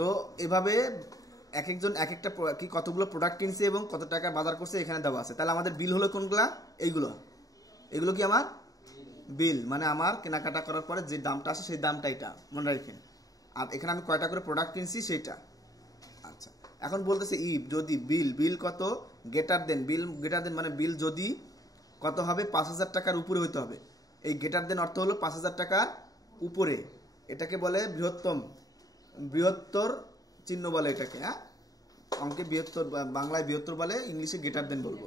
তো এভাবে এক একজন এক একটা কি কতগুলো প্রোডাক্ট কিনছে এবং কত টাকা বাজার করছে এখানে দেওয়া আছে। তাহলে আমাদের বিল হলো কোনগুলা? এগুলো কি আমার বিল, মানে আমার কেনাকাটা করার পরে যে দামটা আসে সেই দামটা এটা মনে রাখেন। আর এখানে আমি কয়টা করে প্রোডাক্ট কিনছি সেটা। আচ্ছা, এখন বলতেছে ইফ, যদি বিল কত গেটার দেন মানে বিল যদি কত হবে 5,000 টাকার উপরে হইতে হবে। এই গেটার দেন অর্থ হলো 5,000 টাকার উপরে, এটাকে বলে বৃহত্তর চিহ্ন বলে এটাকে। হ্যাঁ, অঙ্কে বৃহত্তর, বাংলায় বৃহত্তর বলে, ইংলিশে গেটার দেন বলবো।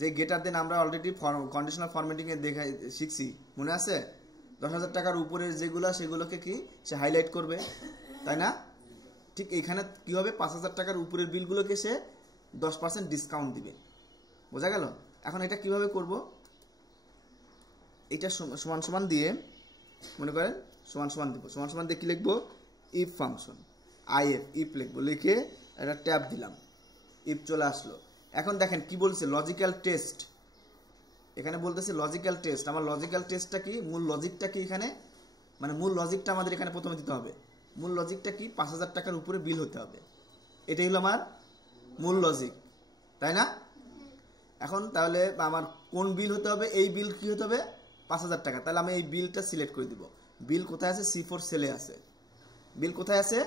যে গেটার দেন আমরা অলরেডি কন্ডিশনাল ফরম্যাটিং এ শিখছি, মনে আছে? 10,000 টাকার উপরের যেগুলো সেগুলোকে কি সে হাইলাইট করবে, তাই না? ঠিক এখানে কি হবে, 5,000 টাকার উপরের বিলগুলোকে সে 10% ডিসকাউন্ট দিবে। বোঝা গেল? এখন এটা কিভাবে করব? এটা সমান সমান দিয়ে মনে করেন সমান সমান দিব, সমান সমান দিয়ে কি লিখবো? ইফ ফাংশন, ইফ লিখবো, লিখে একটা ট্যাব দিলাম, ইফ চলে আসলো। এখন দেখেন কি বলছে, লজিক্যাল টেস্ট। এখানে বলতেছে লজিক্যাল টেস্ট। আমার লজিক্যাল টেস্টটা কি, মূল লজিকটা কি এখানে, মানে মূল লজিকটা আমাদের এখানে প্রথমে দিতে হবে। মূল লজিকটা কি? 5,000 টাকার উপরে বিল হতে হবে, এটাই হলো আমার মূল লজিক, তাই না? এখন তাহলে আমার কোন বিল হতে হবে? এই বিল কি হতে হবে? 5,000 টাকা। তাহলে আমি এই বিলটা সিলেক্ট করে দিব। বিল কোথায় আছে? C4 সেলে আছে। বিল কোথায় আছে?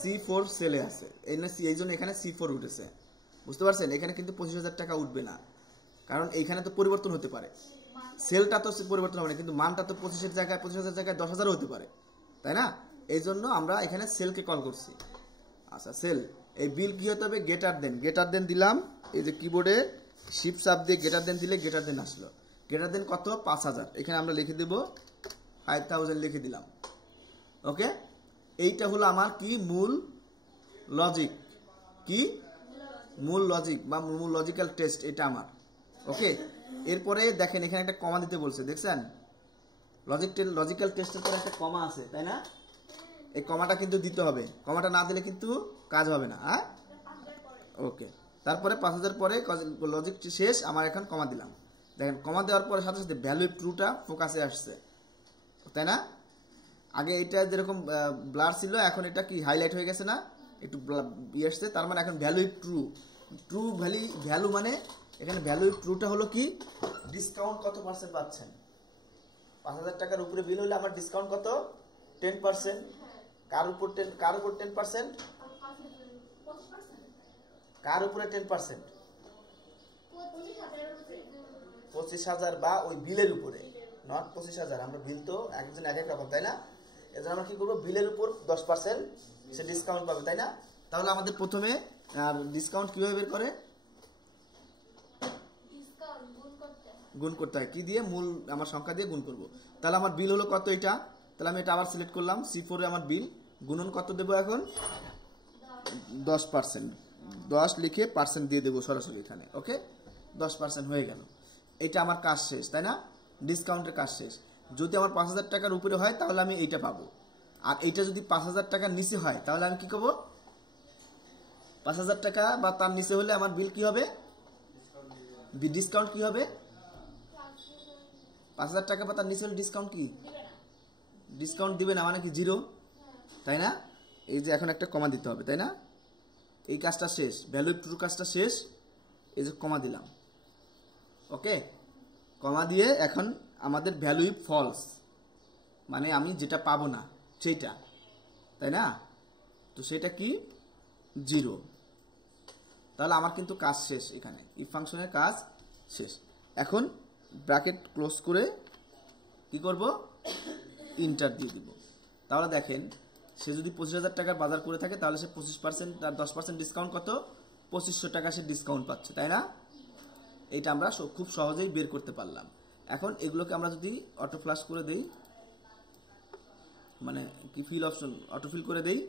C4 সেলে আছে। এই জন্য এখানে C4 উঠেছে, বুঝতে পারছেন? এখানে কিন্তু 25,000 টাকা উঠবে না, কারণ এইখানে তো পরিবর্তন হতে পারে। সেলটা তো পরিবর্তন হবে না, কিন্তু মানটা তো 25,000 জায়গায় 10,000 হতে পারে, তাই না? এই জন্য আমরা এখানে সেলকে কল করছি। আচ্ছা, সেল, এই বিল কি হতে হবে? গেটার দেন দিলাম। এই যে কিবোর্ডে শিফট চাপ দিয়ে গেটার দেন দিলে গেটার দেন আসলো। গেটার দেন কত? 5,000। এখানে আমরা লিখে দেব 5,000, লিখে দিলাম। ওকে, এইটা হলো আমার কি মূল লজিক, কি মূল লজিক বা মূল লজিক্যাল টেস্ট, এটা আমার। ওকে, এরপরে দেখেন এখানে একটা কমা দিতে বলছে, দেখছেন? লজিক্যাল টেস্টের পরে একটা কমা আছে, তাই না? এই কমাটা কিন্তু দিতে হবে, কমাটা না দিলে কিন্তু কাজ হবে না। হ্যাঁ, ওকে। তারপরে 5,000 পরে লজিক শেষ, আমার এখন কমা দিলাম। দেখেন কমা দেওয়ার পরে সাথে সাথে ভ্যালু ট্রুটা ফোকাসে আসছে, তাই না? আগে এটা যেরকম ব্লার ছিল, এখন এটা কি হাইলাইট হয়ে গেছে না, একটু ইয়ে আসছে। তার মানে এখন ভ্যালু ভ্যালু মানে এখানে ভ্যালু ট্রুটা হলো কি, ডিসকাউন্ট কত পার্সেন্ট পাচ্ছেন? 5,000 টাকার উপরে বিল হলে আমার ডিসকাউন্ট কত? 10%। কার উপর 10%? কার উপরে 10%? 25,000 বা ওই বিলের উপরে, নট 25,000। আমরা বিল তো একজন এক এক রকম, তাই না? এজন্য আমরা কি করবো, বিলের উপর 10% সে ডিসকাউন্ট পাবে, তাই না? তাহলে আমাদের প্রথমে আর ডিসকাউন্ট কিভাবে বের করে? গুণ করতে হয়। কি দিয়ে? মূল আমার সংখ্যা দিয়ে গুণ করব। তাহলে আমার বিল হলো কত এটা? তাহলে আমি এটা আবার সিলেক্ট করলাম, C4 এ আমার বিল, গুণন কত দেবো এখন? 10%। 10 লিখে পার্সেন্ট দিয়ে দেবো সরাসরি এখানে। ওকে, 10% হয়ে গেল। এটা আমার কাজ শেষ, তাই না? ডিসকাউন্টের কাজ শেষ। যদি আমার 5,000 টাকার উপরে হয় তাহলে আমি এইটা পাবো, আর এইটা যদি 5,000 টাকার নিচে হয় তাহলে আমি কি করবো? 5,000 টাকা বা তার নিচে হলে আমার বিল কি হবে? ডিসকাউন্ট কি হবে? 5,000 টাকা বা তার নিচে হলে ডিসকাউন্ট কি? ডিসকাউন্ট দিবে না, মানে কি? জিরো, তাই না? এই যে এখন একটা কমা দিতে হবে, তাই না? এই কাজটা শেষ, ভ্যালু ট্রু কাজটা শেষ। এই যে কমা দিলাম, ওকে। কমা দিয়ে এখন আমাদের ভ্যালু ফলস, মানে আমি যেটা পাবো না সেইটা, তাই না? তো সেটা কি? 0। তাহলে আমার কিন্তু কাজ শেষ, এখানে ইফ ফাংশনের কাজ শেষ। এখন ব্র্যাকেট ক্লোজ করে কি করব? ইন্টার দিয়ে দিব। তাহলে দেখেন, সে যদি 25,000 টাকার বাজার করে থাকে তাহলে সে 25% আর 10% ডিসকাউন্ট কত? 2,500 টাকা সে ডিসকাউন্ট পাচ্ছে, তাই না? এইটা আমরা খুব সহজেই বের করতে পারলাম। এখন এগুলোকে আমরা যদি অটো ফ্লাশ করে দেই, মানে কি ফিল অপশন অটোফিল করে দেই,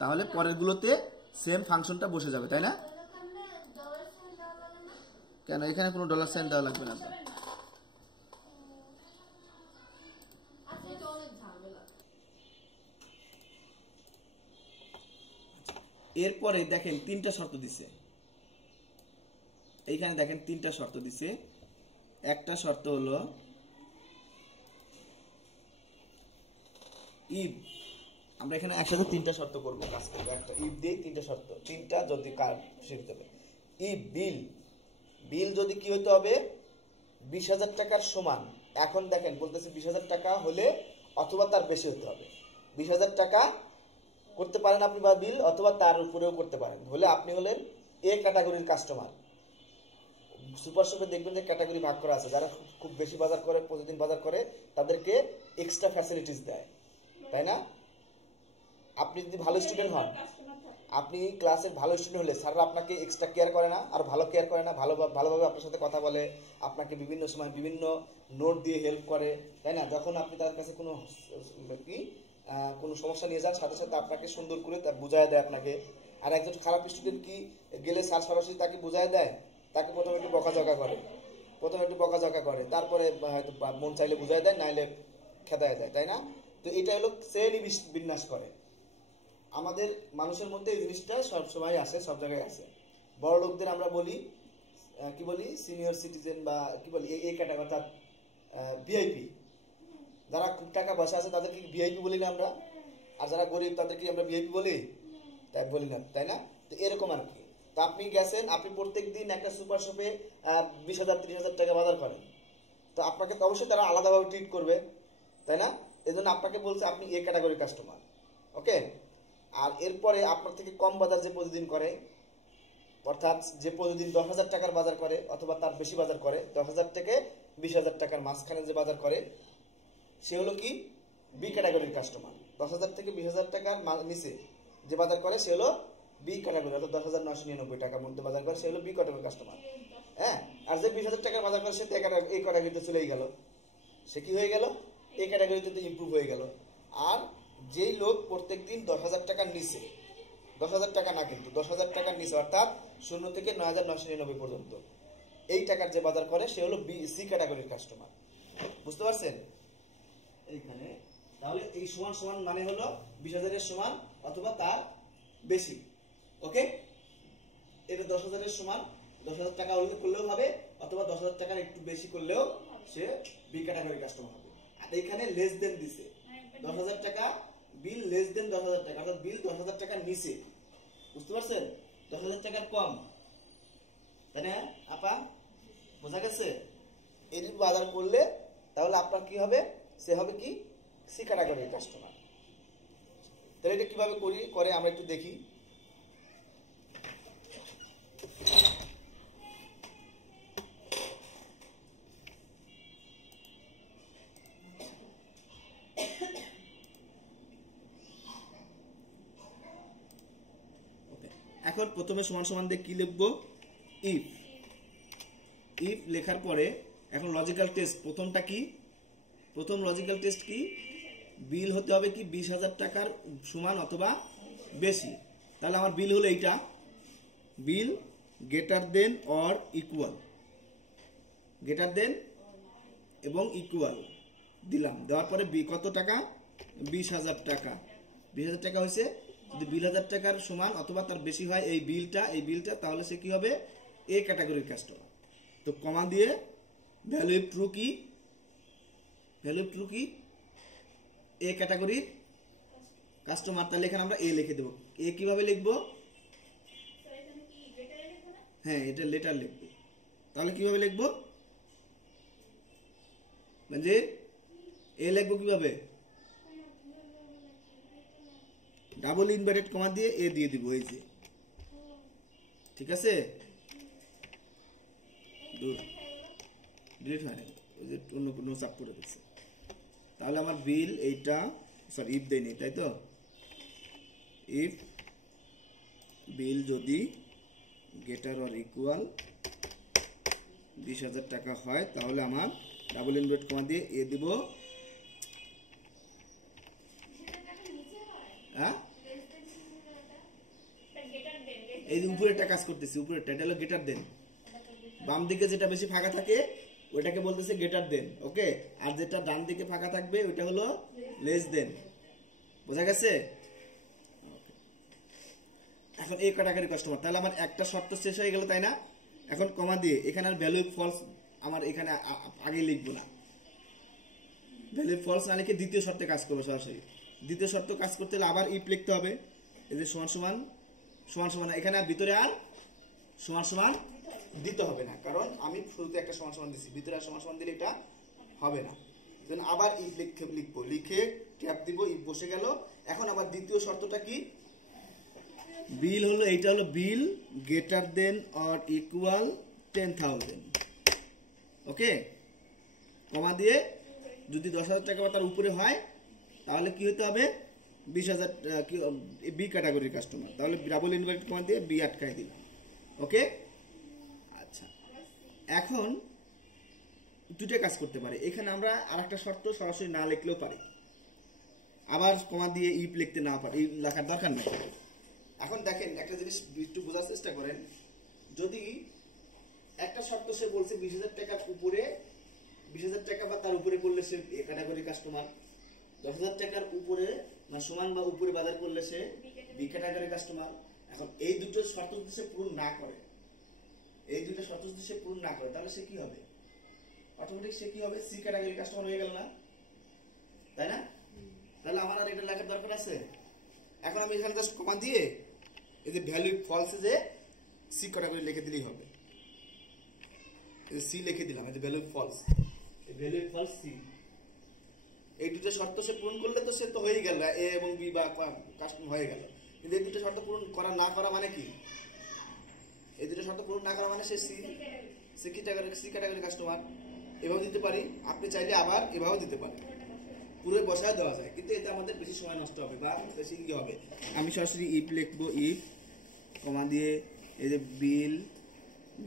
তাহলে পরেরগুলোতে সেম ফাংশনটা বসে যাবে, তাই না? কেন এখানে কোনো $সাইন দেওয়া লাগবে না? এরপরে দেখেন 3টা শর্ত দিছে। এইখানে দেখেন 3টা শর্ত দিছে। একটা শর্ত হলো ইফ আমরা এখানে একসাথে তিনটা শর্ত করব, কাজ করব। একটা ইফ দিয়ে তিনটা শর্ত, তিনটা যদি কার শিখতে হবে। ইফ বিল যদি কি হতে হবে 20,000 টাকার সমান। এখন দেখেন বলতেছি 20,000 টাকা হলে অথবা তার বেশি হতে হবে। 20,000 টাকা করতে পারেন আপনি বা বিল, অথবা তার উপরেও করতে পারেন, হলে আপনি হলেন এ ক্যাটাগরির কাস্টমার। সুপার শপে দেখবেন যে ক্যাটাগরি ভাগ করা আছে, যারা খুব বেশি বাজার করে, প্রতিদিন বাজার করে, তাদেরকে এক্সট্রা ফ্যাসিলিটিস দেয়, তাই না? আপনি যদি ভালো স্টুডেন্ট হন, আপনি ক্লাসের ভালো স্টুডেন্ট হলে স্যাররা আপনাকে এক্সট্রা কেয়ার করে না, আর ভালো কেয়ার করে না, ভালোভাবে আপনার সাথে কথা বলে, আপনাকে বিভিন্ন সময় বিভিন্ন নোট দিয়ে হেল্প করে, তাই না? যখন আপনি তার কাছে কোনো সমস্যা নিয়ে যান, সাথে সাথে আপনাকে সুন্দর করে বুঝায় দেয় আপনাকে। আর একজন খারাপ স্টুডেন্ট কি গেলে স্যার সরাসরি তাকে বুঝায় দেয়? তাকে প্রথমে একটু বকাঝকা করে, তারপরে হয়তো মন চাইলে বুঝায় দেয়, নাইলে খেদায় দেয়, তাই না? তো এটা হলো শ্রেণী বিন্যাস করে। আমাদের মানুষের মধ্যে এই জিনিসটা সব সময় আছে, সব জায়গায় আছে। বড় লোকদের আমরা বলি কি বলি, সিনিয়র সিটিজেন, বা কি বলি এই ক্যাটাগরি, অর্থাৎ ভিআইপি। যারা খুব টাকা পয়সা আছে তাদেরকে ভিআইপি বলি না আমরা, আর যারা গরিব তাদেরকে আমরা ভিআইপি বলি, তাই বলি না, তাই না? তো এরকম আর কি। তো আপনি গেছেন, আপনি প্রত্যেক দিন একটা সুপার শপে 20,000 30,000 টাকা বাজার করেন, তো আপনাকে তো অবশ্যই তারা আলাদাভাবে ট্রিট করবে, তাই না? এই জন্য আপনাকে বলছে আপনি এ ক্যাটাগরির কাস্টমার, ওকে? আর এরপরে আপনার থেকে কম বাজার যে প্রতিদিন করে, অর্থাৎ যে প্রতিদিন 10,000 টাকার বাজার করে অথবা তার বেশি বাজার করে, 10,000 থেকে 20,000 টাকার মাঝখানে যে বাজার করে, সে হলো কি বি ক্যাটাগরির কাস্টমার। 10,000 থেকে 20,000 টাকার নিচে যে বাজার করে সে হলো বি ক্যাটাগরি, অর্থাৎ 10,999 টাকার মধ্যে বাজার করে সে হলো বি ক্যাটাগরির কাস্টমার। হ্যাঁ, আর যে 20,000 টাকার বাজার করে সে তো এই ক্যাটাগরিতে চলেই গেল, সে কি হয়ে গেল, এই ক্যাটাগরিতে ইমপ্রুভ হয়ে গেল। আর যেই লোক প্রত্যেকদিন 10,000 টাকার নিচে, 10,000 টাকা না কিন্তু 10,000 টাকার নিচে, অর্থাৎ 0 থেকে 9,999 পর্যন্ত এই টাকার যে বাজার করে সে হলো সি ক্যাটাগরির কাস্টমার। বুঝতে পারছেন এইখানে? তাহলে এই সমান সমান মানে হলো 20,000 এর সমান অথবা তার বেশি, ওকে? এটা 10,000 এর সমান, 10,000 টাকা উল্লেখ করলেও হবে, অথবা 10,000 টাকার একটু বেশি করলেও সে বি ক্যাটাগরির কাস্টমার হবে। আর এখানে লেস দেন দিছে 10,000 টাকা, বিল লেস দেন 10,000 টাকা, অর্থাৎ বিল 10,000 টাকার নিচে। বুঝতে পারছেন? 10,000 টাকার কম, তাই না আপা? বোঝা গেছে? এই বাজার করলে তাহলে আপনার কি হবে, সে হবে কি সি ক্যাটাগরির কাস্টমার। তাহলে এটা কিভাবে করে আমরা একটু দেখি। এখন প্রথমে সমান সমান দিয়ে কি লিখবো, ইফ লেখার পরে এখন লজিক্যাল টেস্ট। প্রথমটা কি, প্রথম লজিক্যাল টেস্ট কি, বিল হতে হবে কি 20,000 টাকার সমান অথবা বেশি। তাহলে আমার বিল হলো এইটা, bill greater than or equal, greater than এবং ইকুয়াল দিলাম, দেওয়ার পরে কত টাকা, 20,000 টাকা। 20,000 টাকা হয়েছে, যদি 20,000 টাকার সমান অথবা তার বেশি হয় এই বিলটা, তাহলে সে কি হবে, এ ক্যাটাগরির কাস্টমার। তো কমা দিয়ে ভ্যালু ইফ ট্রু কি, এ ক্যাটাগরির কাস্টমার। তাহলে এখানে আমরা এ লিখে দেবো। এ কিভাবে লিখবো, হ্যাঁ এটা লেটার লিখবো। তাহলে কিভাবে লিখবো, মানে এ লিখবো কিভাবে, ডাবল ইনভার্টেড কমা দিয়ে এ দিয়ে দিব, এই যে, ঠিক আছে? ডিলিট হয় না, ওই যে অন্য কোনো চাপ করে দিচ্ছে। তাহলে আমার বিল এইটা, সরি ইফ দেয়নি, তাই তো? ইফ বিল যদি গ্রেটার অর ইকুয়াল 20,000 টাকা হয়, তাহলে আমার ডাবল ইনভার্ট কমা দিয়ে এ দিব। হ্যাঁ, এই উপরেরটা কাজ করতেছি, উপরেরটা, এটা হলো গ্রেটার দেন। বাম দিকে যেটা বেশি ফাঁকা থাকে ওইটাকে বলতেছে গ্রেটার দেন, ওকে? আর যেটা ডান দিকে ফাঁকা থাকবে ওইটা হলো লেস দেন। বোঝা গেছে? এখন এই ক্যাটাগরি কাস্টমার। তাহলে আমার একটা শর্ত শেষ হয়ে গেল, তাই না? এখন কমা দিয়ে এখানে আর ভ্যালু ফলস আমার এখানে আগে লিখবো না, ভ্যালু ফলস না লিখে দ্বিতীয় শর্তে কাজ করবো সরাসরি। দ্বিতীয় শর্ত কাজ করতে হলে আবার ইফ লিখতে হবে। এই যে সমান সমান সমান সমান, এখানে ভিতরে আর সমান সমান দিতে হবে না, কারণ আমি শুরুতে একটা সমান সমান দিচ্ছি, ভিতরে আর সমান সমান দিলে এটা হবে না। দেন আবার ইফ লিখবো, লিখে ট্যাপ দিব, ইফ বসে গেল। এখন আবার দ্বিতীয় শর্তটা কি, বিল হলো, এইটা হলো বিল গ্রেটার দেন অর ইকুয়াল 10,000। ওকে, কমা দিয়ে যদি 10,000 টাকা বা তার উপরে হয় তাহলে কি হতে হবে, 20,000 বি ক্যাটাগরির কাস্টমার, তাহলে ডাবল ইনভার্টেড কমা দিয়ে বি আটকাই দিলাম। ওকে, আচ্ছা এখন দুটো কাজ করতে পারে। এখানে আমরা আরেকটা শর্ত সরাসরি না লিখলেও পারি, আবার কমা দিয়ে ইফ লিখতে না পারি, লেখার দরকার নেই। এখন দেখেন একটা জিনিস একটু বোঝার চেষ্টা করেন, যদি একটা শর্ত সে বলছে 20,000 টাকার উপরে, 20,000 টাকা বা তার উপরে করলে সে এ ক্যাটাগরি কাস্টমার, 10,000 টাকার উপরে মানে সমান বা উপরে বাজার করলে সে বি ক্যাটাগরি কাস্টমার। এখন এই দুটো শর্ত যদি সে পূরণ না করে, এই দুটো শর্ত যদি সে পূরণ না করে, তাহলে সে কি হবে, অটোমেটিক সে কি হবে, সি ক্যাটাগরি কাস্টমার হয়ে গেল না, তাই না? তাহলে আমার আর এটা লেখার দরকার আছে? এখন আমি এখানে জাস্ট কমা দিয়ে এই যে ভ্যালু ফলসে যে সি ক্যাটাগরি লিখে দিলেই হবে। এই যে সি লিখে দিলাম, এই যে ভ্যালু ফলস, এই ভ্যালু ফলস সি। এই দুটো শর্ত সে পূরণ করলে তো সে তো হয়ে গেল, এ এবং বি বা কাস্টমার হয়ে গেল। কিন্তু এই দুটো শর্ত পূরণ করা না করা মানে কি, এই দুটো শর্ত পূরণ না করা মানে সে সি ক্যাটাগরি কাস্টমার। এভাবে দিতে পারি, আপনি চাইলে আবার এভাবেও দিতে পারেন, পুরো বসায় দেওয়া যায়, কিন্তু এতে আমাদের বেশি সময় নষ্ট হবে বা বেশি কি হবে। আমি সরাসরি ইফ লিখবো, ইফ কমা দিয়ে এই যে bill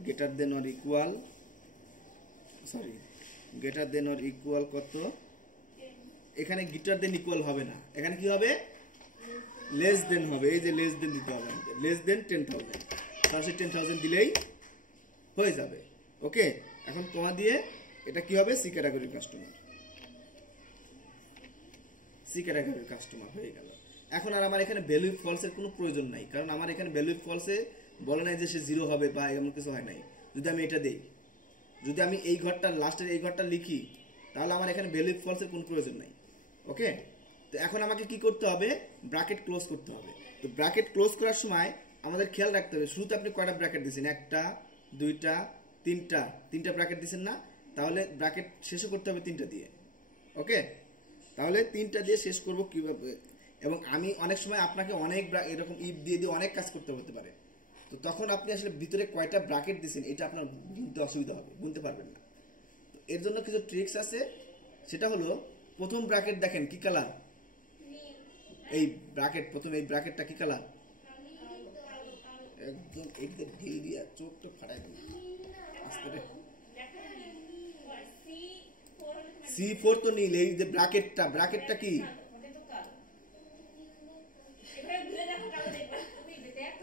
greater than or equal, sorry greater than or equal কত, এখানে গ্রেটার দেন ইকুয়াল হবে না, এখানে কি হবে, লেস দেন হবে। এই যে লেস দেন দিতে হবে আমাদের, লেস দেন 10,000, সরাসরি 10,000 দিলেই হয়ে যাবে। ওকে, এখন কমা দিয়ে এটা কি হবে, সি ক্যাটাগরির কাস্টমার, সি ক্যাটাগরির কাস্টমার হয়ে গেল। এখন আর আমার এখানে ভ্যালু ফলসের কোনো প্রয়োজন নাই, কারণ আমার এখানে ভ্যালু ফলসে বলে নাই যে সে 0 হবে বা এমন কিছু হয় নাই। যদি আমি এটা দেই, যদি আমি এই ঘরটা লাস্টের এই ঘরটা লিখি, তাহলে আমার এখানে ভ্যালু ফলসের কোনো প্রয়োজন নাই। ওকে, তো এখন আমাকে কি করতে হবে, ব্র্যাকেট ক্লোজ করতে হবে। তো ব্র্যাকেট ক্লোজ করার সময় আমাদের খেয়াল রাখতে হবে, শুরুতে আপনি কয়টা ব্র্যাকেট দিয়েছেন, একটা, দুইটা, তিনটা ব্র্যাকেট দিয়েছেন না, তাহলে ব্র্যাকেট শেষও করতে হবে 3টা দিয়ে। ওকে, তাহলে 3টা দিয়ে শেষ করব কিভাবে। এবং আমি অনেক সময় আপনাকে অনেক এরকম ইফ দিয়ে দিয়ে অনেক কাজ করতে হতে পারে, তো তখন আপনি আসলে ভিতরে কয়টা ব্র্যাকেট দিয়েছেন এটা আপনার গুনতে অসুবিধা হবে, গুনতে পারবেন না। তো এর জন্য কিছু ট্রিক্স আছে, সেটা হলো প্রথম ব্র্যাকেট দেখেন কি কালার, এই ব্র্যাকেট প্রথম এই ব্র্যাকেটটা কি কালার, একদম একদম ঢিল দিয়া চোখটা ফাটাই দিন আস্তে রে। C4 তো নীল, এই যে ব্র্যাকেটটা কি,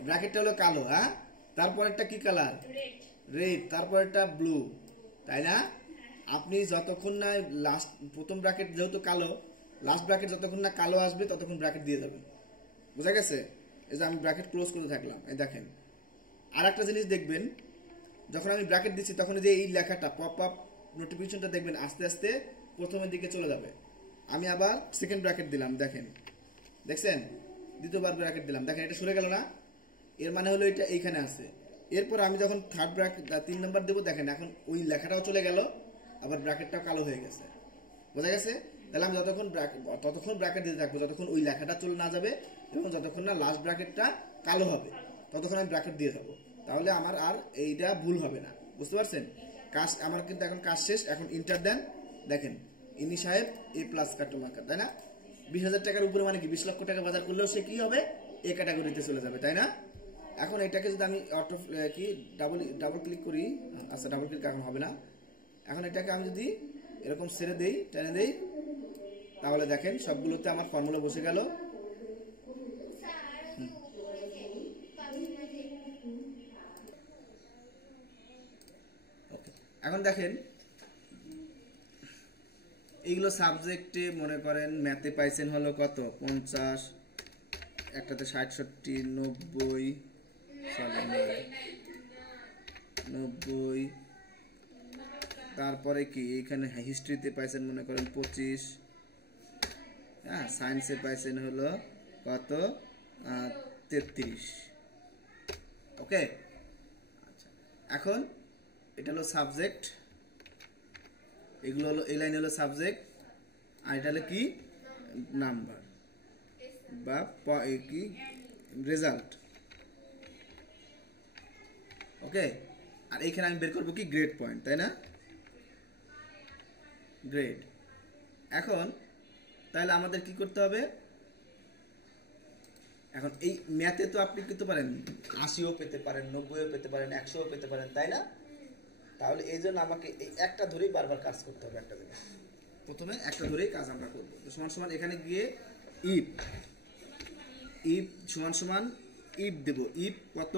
ব্র্যাকেটটা হলো কালো, হ্যাঁ, তারপরেরটা কি কালার, রেড, তারপরেরটা ব্লু, তাই না? আপনি যতক্ষণ না লাস্ট প্রথম ব্র্যাকেট যেহেতু কালো, লাস্ট ব্র্যাকেট যতক্ষণ না কালো আসবে ততক্ষণ ব্র্যাকেট দিয়ে যাবেন, বুঝা গেছে? এই যে আমি ব্র্যাকেট ক্লোজ করে থাকলাম, এই দেখেন। আর একটা জিনিস দেখবেন, যখন আমি ব্র্যাকেট দিচ্ছি তখন যে এই লেখাটা পপ আপ নোটিফিকেশনটা দেখবেন আস্তে আস্তে প্রথমের দিকে চলে যাবে। আমি আবার সেকেন্ড ব্র্যাকেট দিলাম, দেখেন, দেখছেন, দ্বিতীয়বার ব্র্যাকেট দিলাম, দেখেন এটা সরে গেল না, এর মানে হলো এটা এইখানে আছে। এরপর আমি যখন থার্ড ব্র্যাকেট 3 নাম্বার দেবো, দেখেন এখন ওই লেখাটাও চলে গেল, আবার ব্র্যাকেটটাও কালো হয়ে গেছে, বোঝা গেছে? তাহলে আমি ততক্ষণ ব্র্যাকেট দিতে থাকবো যতক্ষণ ওই লেখাটা চলে না যাবে এবং যতক্ষণ না লাস্ট ব্র্যাকেটটা কালো হবে ততক্ষণ আমি ব্র্যাকেট দিয়ে যাবো, তাহলে আমার আর এইটা ভুল হবে না, বুঝতে পারছেন? কাজ আমার কিন্তু এখন কাজ শেষ। এখন ইন্টার দেন, দেখেন ইনি সাহেব A+ কাস্টমার, তাই না? 20,000 টাকার উপরে মানে কি 20 লক্ষ টাকা বাজার করলেও সে কি হবে, এ ক্যাটাগরিতে চলে যাবে, তাই না? এখন এটাকে যদি আমি অটো কি ডাবল ক্লিক করি, আচ্ছা ডাবল ক্লিক এখন হবে না, এখন এটাকে আমি যদি এরকম ছেড়ে দেই, টেনে দেই, তাহলে দেখেন সবগুলোতে আমার ফর্মুলা বসে গেল। এখন দেখেন এইগুলো সাবজেক্টে মনে করেন ম্যাথে পাইছেন হলো কত, 50, একটাতে 60, 70, 90, তারপরে কি এখানে হিস্ট্রিতে পাইছেন মনে করেন 25, হ্যাঁ সায়েন্সে পাইছেন হলো কত 33। ওকে, আচ্ছা এখন এটা হলো সাবজেক্ট, এগুলো হলো এই লাইন হলো সাবজেক্ট, আর এটা হলো কি নাম্বার বা কি রেজাল্ট। ওকে, আর এইখানে আমি বের করবো কি গ্রেড পয়েন্ট, তাই না? গ্রেড। এখন তাহলে আমাদের কি করতে হবে, এখন এই ম্যাথে তো আপনি পেতে পারেন 80ও পেতে পারেন, 90ও পেতে পারেন, 100ও পেতে পারেন, তাই না? তাহলে এই জন্য আমাকে এই একটা ধরেই বারবার কাজ করতে হবে। একটা জিনিস প্রথমে একটা ধরেই কাজ আমরা করবো। তো সমান সমান এখানে গিয়ে ইফ সমান সমান ইফ দেব। ইফ কত,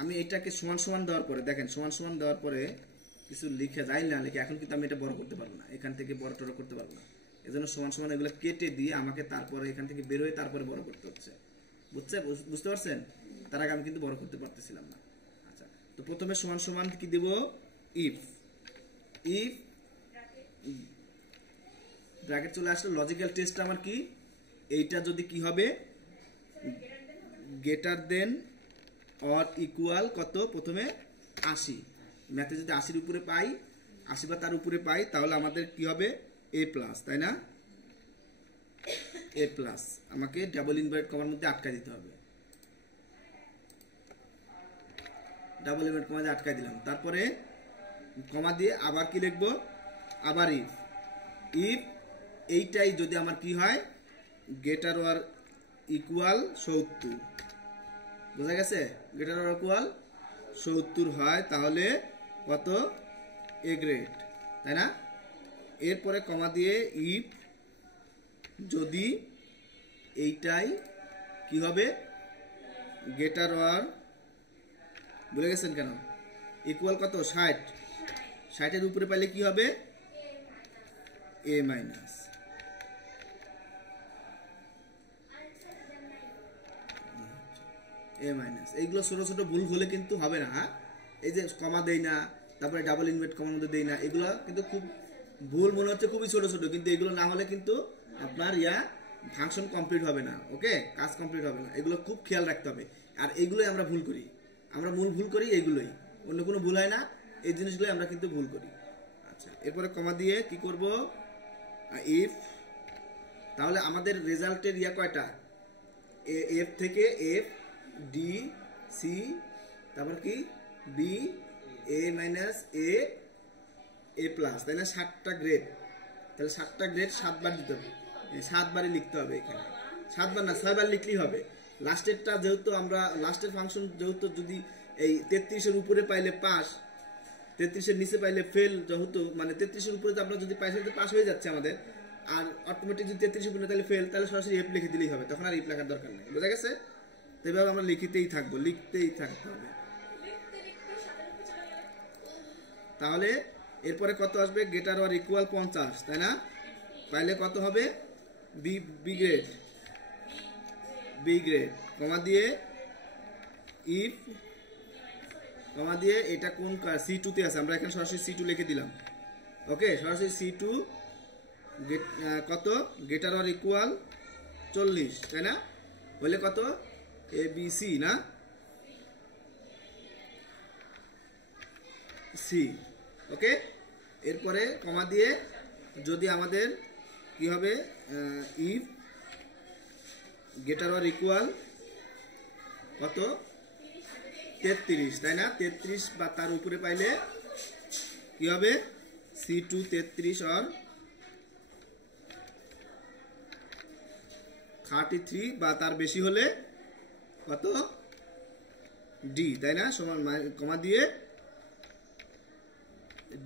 আমি এটাকে সমান সমান দেওয়ার পরে দেখেন, সমান সমান দেওয়ার পরে কিছু লিখে যাই না লিখে, এখন কিন্তু আমি এটা বড় করতে পারবো না, এখান থেকে বড় টড় করতে পারবো না। এজন্য সমান সমান এগুলো কেটে দিয়ে আমাকে তারপরে এখান থেকে বের হয়ে তারপরে বড় করতে হচ্ছে। বুঝতে পারছেন? তার আগে আমি কিন্তু বড় করতে পারতেছিলাম না। আচ্ছা, তো প্রথমে সমান সমান কি দেব, ইফ ব্র্যাকেট চলে আসলো। লজিক্যাল টেস্ট আমার কি, এইটা যদি কি হবে গ্রেটার দেন অর ইকুয়াল কত, প্রথমে 80, ম্যাথে যদি 80-র উপরে পাই, 80 বা তার উপরে পাই, তাহলে আমাদের কি হবে এ প্লাস, তাই না? এ প্লাস আমাকে ডাবল ইনভার্টেড কমার মধ্যে আটকা দিতে হবে, ডাবল ইনভার্টেড কমা দিয়ে আটকাই দিলাম। তারপরে কমা দিয়ে আবার কি লিখবো, আবার ইফ এইটাই যদি আমার কি হয় গ্রেটার অর ইকুয়াল 70, বোঝা গেছে? গ্রেটার অর ইকুয়াল 70 হয়, তাহলে কত এ গ্রেড, তাই না? এরপরে কমা দিয়ে ইফ যদি এইটাই কি হবে গ্রেটার অর, ভুলে গেছেন কেন, ইকুয়াল কত 60, 60-এর উপরে পাইলে কি হবে এ মাইনাস। এইগুলো ছোট ছোট ভুল হলে কিন্তু হবে না। হ্যাঁ, এই যে কমা দেই না, তারপরে ডাবল ইনভার্ট কমার মধ্যে দেই না, এগুলো কিন্তু খুব ভুল মনে হচ্ছে, খুবই ছোট ছোট, কিন্তু এগুলো না হলে কিন্তু আপনার ফাংশন কমপ্লিট হবে না। ওকে, কাজ কমপ্লিট হবে না, এগুলো খুব খেয়াল রাখতে হবে। আর এইগুলোই আমরা ভুল করি, আমরা মূল ভুল করি এইগুলোই, অন্য কোনো ভুল হয় না, এই জিনিসগুলোই আমরা কিন্তু ভুল করি। আচ্ছা, এরপরে কমা দিয়ে কি করব, ইফ, তাহলে আমাদের রেজাল্টের কয়টা, এফ থেকে এফ, ডি, সি, তারপর কি বি, এ মাইনাস এ প্লাস, তাই না? 7টা গ্রেড, তাহলে 7টা গ্রেড 7 বার দিতে হবে, 7 বারই লিখতে হবে এখানে, 7 বার না 6 বার লিখলেই হবে। লাস্টেরটা যেহেতু আমরা লাস্টের ফাংশন যেহেতু যদি এই 33-এর উপরে পাইলে পাস, 33-এর নিচে পাইলে ফেল, যেহেতু মানে 33-এর উপরে আমরা যদি পাই সেটা পাস হয়ে যাচ্ছে আমাদের, আর অটোমেটিক যদি 33 উপরে তাহলে ফেল, তাহলে সরাসরি এফ লিখে দিলেই হবে, তখন আর ইফ লেখার দরকার নেই। বোঝা গেছে? এভাবে আমরা লিখতেই থাকবো, লিখতেই থাকতে হবে। তাহলে এরপরে কত আসবে, গ্রেটার অর ইকুয়াল 50, তাই না? পাইলে কত হবে বি গ্রেড, কমা দিয়ে ইফ, কমা দিয়ে এটা কোন C2 তে আছে, আমরা এখানে সরাসরি C2 লিখে দিলাম। ওকে, সরাসরি C2 কত গ্রেটার অর ইকুয়াল 40, তাই না? বলে কত ABC না সি। ওকে, এরপরে কমা দিয়ে যদি আমাদের কি হবে ইফ গ্রেটার অর ইকুয়াল কত 33, তাই না? 33 বা তার উপরে পাইলে কি হবে C2 33 অর 33 বা তার বেশি হলে কত ডি, তাই না? সমান কমা দিয়ে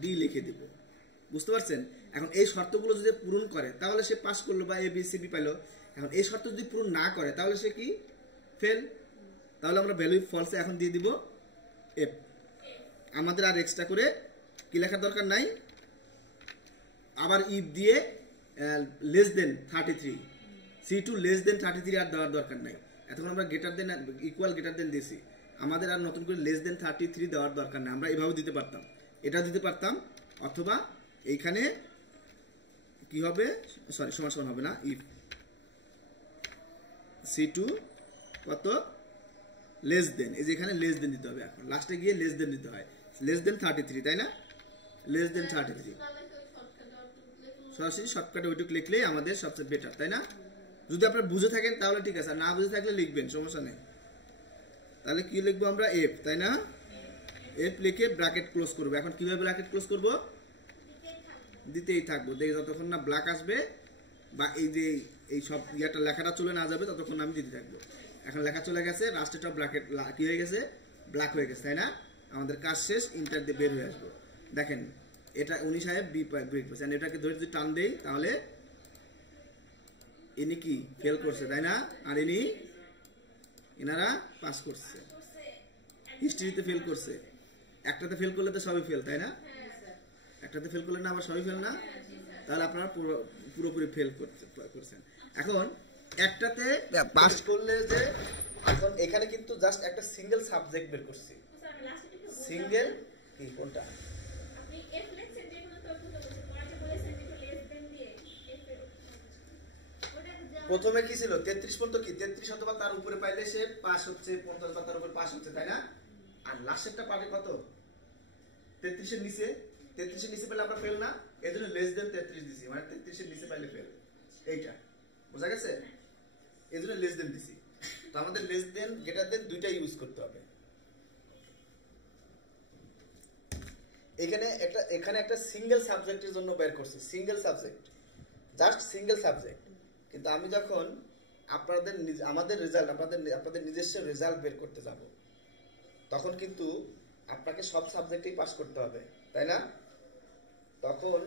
ডি লিখে দেব। বুঝতে পারছেন? এখন এই শর্তগুলো যদি পূরণ করে তাহলে সে পাস করলো বা এ বি সি বি পাইলো। এখন এই শর্ত যদি পূরণ না করে তাহলে সে কি ফেল। তাহলে আমরা ভ্যালু ফলসে এখন দিয়ে দিব এফ। আমাদের আর এক্সট্রা করে কি লেখার দরকার নাই, আবার ইফ দিয়ে less than 33, C2 less than 33 আর দেওয়ার দরকার নাই। এতক্ষণ আমরা গ্রেটার দেন ইকুয়াল গ্রেটার দেন দিয়েছি, আমাদের আর নতুন করে লেস দেন 33 দেওয়ার দরকার নাই। আমরা এভাবে দিতে পারতাম, এটা দিতে পারতাম, অথবা এইখানে কি হবে, সরি সমান সমান হবে না, ইফ C2 কত লেস দেন, এই যে এখানে লেস দেন দিতে হবে, এখন লাস্টে গিয়ে লেস দেন দিতে হয়, লেস দেন 33, তাই না? লেস দেন 33 সরাসরি শর্টকাটে ওইটুকু লিখলেই আমাদের সবচেয়ে বেটার, তাই না? যদি আপনারা বুঝে থাকেন তাহলে ঠিক আছে, আর না বুঝে থাকলে লিখবেন, সমস্যা নেই। তাহলে কি লিখবো আমরা, এফ, তাই না? এফ লিখে ব্র্যাকেট ক্লোজ করবো। এখন কিভাবে ব্র্যাকেট ক্লোজ করবো, দিতেই থাকবো, দেখে যতক্ষণ না ব্ল্যাক আসবে বা এই যে এই সব ইয়াটা লেখাটা চলে না যাবে ততক্ষণ আমি দিতে থাকবো। এখন লেখা চলে গেছে, রাস্টেটা ব্র্যাকেট কি হয়ে গেছে, ব্ল্যাক হয়ে গেছে, তাই না? আমাদের কাজ শেষ, ইন্টার দিয়ে বের হয়ে আসবো। দেখেন এটা উনি সাহেব বি ব্রেক করছে, এটাকে ধরে যদি টান দেই তাহলে ইনি কি ফেল করছে, তাই না? আর এনারা পাস করছে, হিস্ট্রিতে ফেল করছে। একটাতে ফেল করলে তো সবই ফেল, তাই না? একটাতে ফেল করলে না আবার সবই ফেল না? তাহলে আপনারা পুরোপুরি ফেল করছেন। এখন একটাতে পাস করলে যে, এখন এখানে কিন্তু জাস্ট একটা সিঙ্গেল সাবজেক্ট বের করছি, সিঙ্গেল কি কোনটা প্রথমে কি ছিল 33 পর্যন্ত, কি 33 অথবা তার উপরে পাইলে সে পাস হচ্ছে, 50 বা তার উপরে পাস হচ্ছে, তাই না? আর লাস্টেরটা পাবে কত, 33 এর নিচে, 33 এর নিচে পেলে আমরা ফেল না, এজন্য লেস দেন 33 দিছি, মানে 33 এর নিচে পাইলে ফেল, এইটা বোঝা গেছে? এজন্য লেস দেন দিছি। তো আমাদের লেস দেন গ্রেটার দেন দুইটা ইউজ করতে হবে। এখানে একটা সিঙ্গেল সাবজেক্টের জন্য বের করছি, single subject, just single subject. কিন্তু আমি যখন আমাদের রেজাল্ট, আপনাদের নিজস্ব রেজাল্ট বের করতে যাব, তখন কিন্তু আপনাকে সব সাবজেক্টেই পাস করতে হবে, তাই না? তখন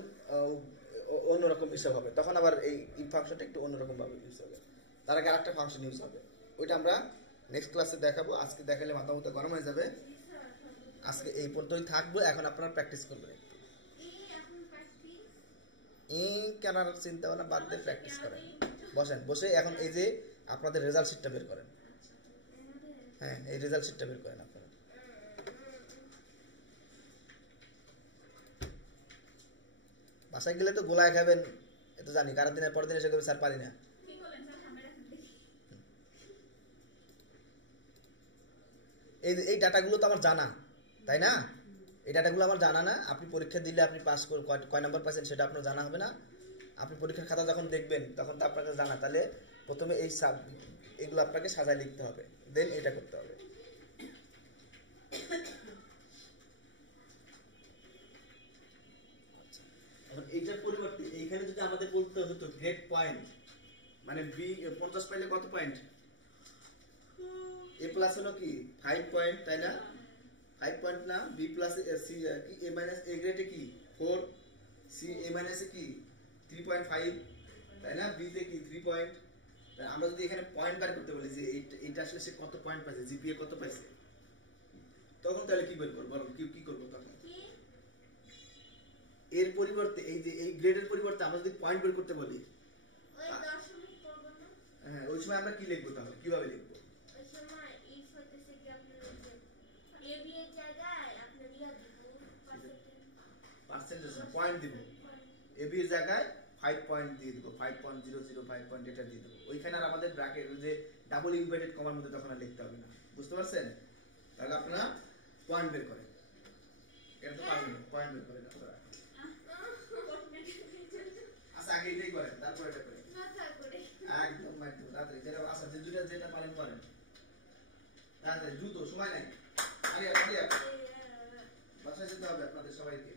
অন্যরকম হিসাব হবে, তখন আবার এই ইফ ফাংশনটা একটু অন্যরকম ভাবে ইউজ হবে, তার আগে আরেকটা ফাংশন ইউজ হবে, ওইটা আমরা নেক্সট ক্লাসে দেখাবো। আজকে দেখালে মাথা মতো গরম হয়ে যাবে, আজকে এই পর্যন্তই থাকবো। এখন আপনারা প্র্যাকটিস করবেন, এই কেনার চিন্তা ভাবনা বাদ দিয়ে প্র্যাকটিস করেন, বসেন, বসে এখন এই যে আপনাদের রেজাল্ট শিটটা বের করেন। হ্যাঁ, এই রেজাল্ট শিটটা বের করেন আপনারা। বাসায় গেলে তো গোলায় খাবেন, এটা জানি, কারা দিনের পর দিন এসে করবে স্যার পারি না। এই ডাটাগুলো তো আমার জানা, তাই না? এই ডাটাগুলো আমার জানা না, আপনি পরীক্ষা দিলে আপনি পাস কয় নাম্বার পাচ্ছেন সেটা আপনার জানা হবে না। আপনি পরীক্ষার খাতা যখন দেখবেন তখন তো আপনাকে জানা, তাহলে প্রথমে এগুলো আপনাকে সাজায় লিখতে হবে, দেন এটা করতে হবে। এখন এইটার পরিবর্তে এইখানে যদি আমাদের বলতে হতো গ্রেড পয়েন্ট, মানে বি 50 পাইলে কত পয়েন্ট, এ প্লাস হলো কি 5 পয়েন্ট, তাই না? 5 পয়েন্ট না, বি প্লাস সি কি এ মাইনাস এ গ্রেডে কি 4, সি এ মাইনাসে কি 3.5, তাই না? বি তে কি 3 পয়েন্ট। আমরা যদি এখানে পয়েন্ট বার করতে বলি যে এটা আসলে সে কত পয়েন্ট পাইছে, জিপিএ কত পাইছে, তখন তাহলে কি বের করব, কি করব তখন? এর পরিবর্তে এই যে এই গ্রেডের পরিবর্তে আমরা যদি পয়েন্ট বের করতে বলি, হ্যাঁ, ওই সময় আমরা কি লিখবো, তাহলে কিভাবে লিখবো? ওই সময় ইফ হতেছে কি আপনার এ বি এর জায়গায় আপনার ইয়া দিব, পার্সেন্টেজ না, পয়েন্ট দিব। এ বি এর জায়গায় 5 পয়েন্ট দিয়ে দিব, 5.005 পয়েন্ট এটা দিয়ে দেব। ওইখানে আর আমাদের ব্র্যাকেট ওই যে ডাবল ইনভার্টেড কমার মধ্যে তখন আর লিখতে হবে না, বুঝতে পারছেন? তাহলে আপনারা পয়েন্ট বের করেন, এটা তো পারবেন, পয়েন্ট বের করেন আপনারা। আচ্ছা, আগে এটাই করেন, তারপর এটা করেন, একদম তাড়াতাড়ি, যেটা পারেন করেন, তাড়াতাড়ি দ্রুত, সময় নাই। বাসায় যেতে হবে আপনাদের সবাইকে।